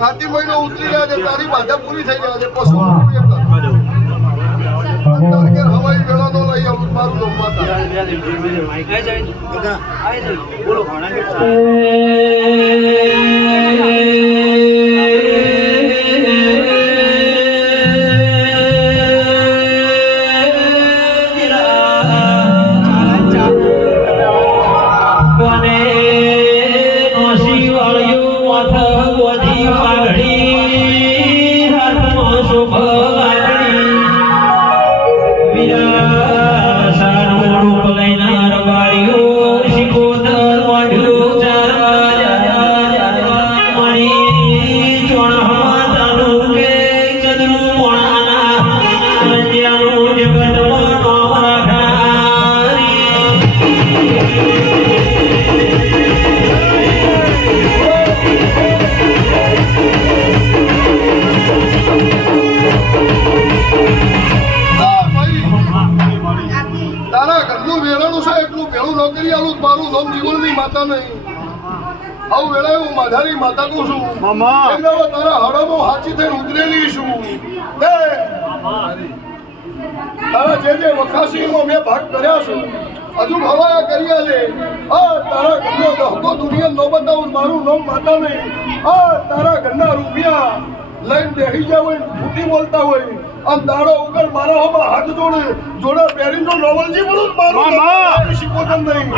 કાર્તિક મહિનો ઉતરી રહ્યા છે, તારી બાધા પૂરી થઈ રહ્યા છે. પશુ હવાઈ વેળા નો લઈ આવું મારું નામ માતા. માધારી માતા કહું છું તારા હળમો હાચી થઈને ઉતરેલી છું. તારા જે વખાસીમાં મેં ભાગ કર્યા છે હજુ ભવાયા કર્યા છે. તારા ઘરનો દહકો દુનિયા નો બતાવું મારું નામ માતા નહીં. તારા ઘરના રૂપિયા લઈને બેસી જાવ હોય ફૂટી બોલતા હોય અને દાડો ઉગર મારા હોમાં હાથ જોડે પહેરીને નોવલજી બોલું મારું શીખો તમ નહીં.